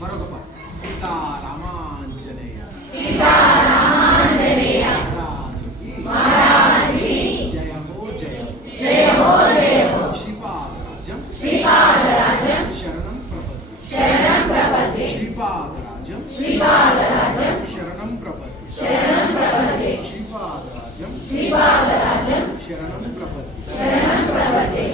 మరొక పాట సీతారామాంజనేయ మహారాజుకి జయ హో జయ జయ హో జయ హో శ్రీపాదరాజం శరణం ప్రపద్యే శ్రీపాదరాజం శరణం ప్రపద్యే శ్రీపాదరాజం శరణం ప్రపద్యే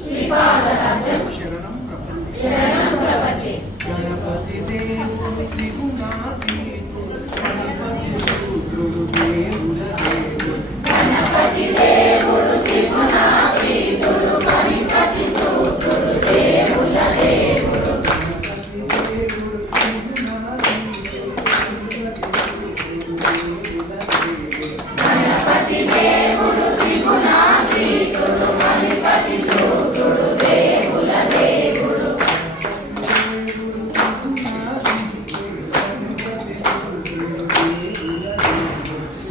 శ్రీపాదరాజం శరణం ప్రపద్యే గణపతి దేవుడు త్రిగుణాతీతుడు గణపతి సూత్రుడు దేవుల దేవుడు గణపతి దేవుడు త్రిగుణాతీతుడు గణపతి సూత్రుడు దేవుల దేవుడు గణపతి దేవుడు త్రిగుణాతీతుడు గణపతి సూత్రుడు దేవుల దేవుడు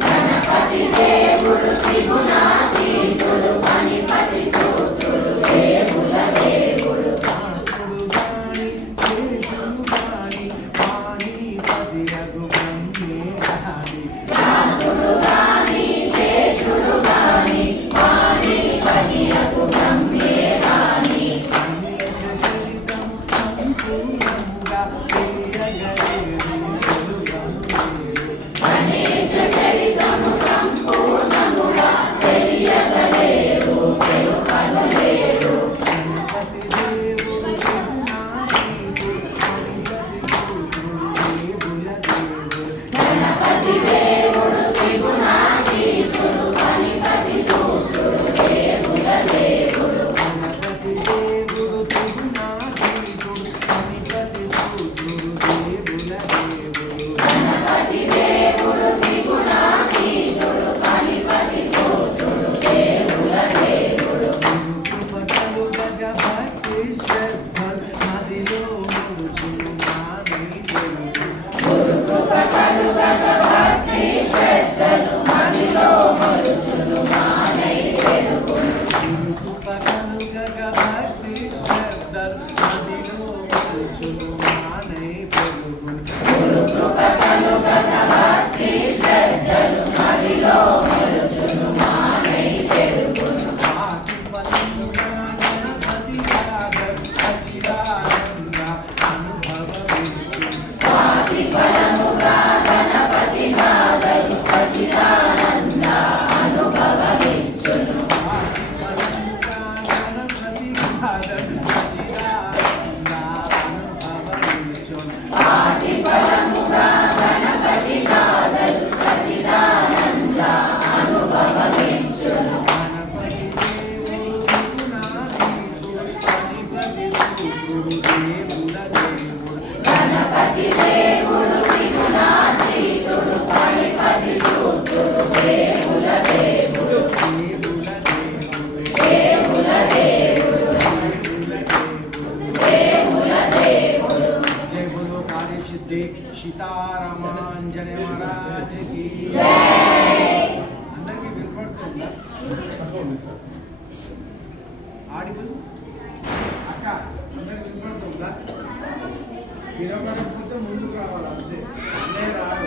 గణపతి దేవుడు త్రిగుణాతీతుడు గణపతి సూత్రుడు దేవుల దేవుడు వ్యాసుడు గాని శేషుడు గాని వాణిపతి అగు బ్రహ్మే గాని గణేశ చరితము సంపూర్ణముగా తెలియగలేరు తెలుపలేరు గణపతి దేవుడు త్రిగుణాతీతుడు గణపతి సూత్రుడు దేవుల దేవుడు గణపతి దేవుడు త్రిగుణాతీతుడు గణపతి సూత్రుడు దేవుల దేవుడు గురు కృప కలుగగ భక్తి శ్రద్ధలు మదిలో మరుచును మానై పెరుగును గురు కృప కలుగగ భక్తి శ్రద్ధలు మదిలో మరుచును మానై పెరుగును వాటి ఫలముగా గణపతి నాగలు సచిదానంద అనుభవమిచ్చును వాటి ఫలముగా గణపతి నాగలు సచిదానంద అనుభవమిచ్చును గణపతి దేవుడు త్రిగుణాతీతుడు గణపతి సూత్రుడు దేవుల దేవుడు దేవుల దేవుడు దేవుల దేవుడు జయ బోలో కార్యసిద్ధి సీతారామాంజనేయ మహారాజ్ కి అందరికీ వినపడుతుందా ఆడిబుల్ అక్క అందరికి వినపడుతుందా వినపడకపోతే ముందుకు రావాలి అంతే అన్నీ రాదు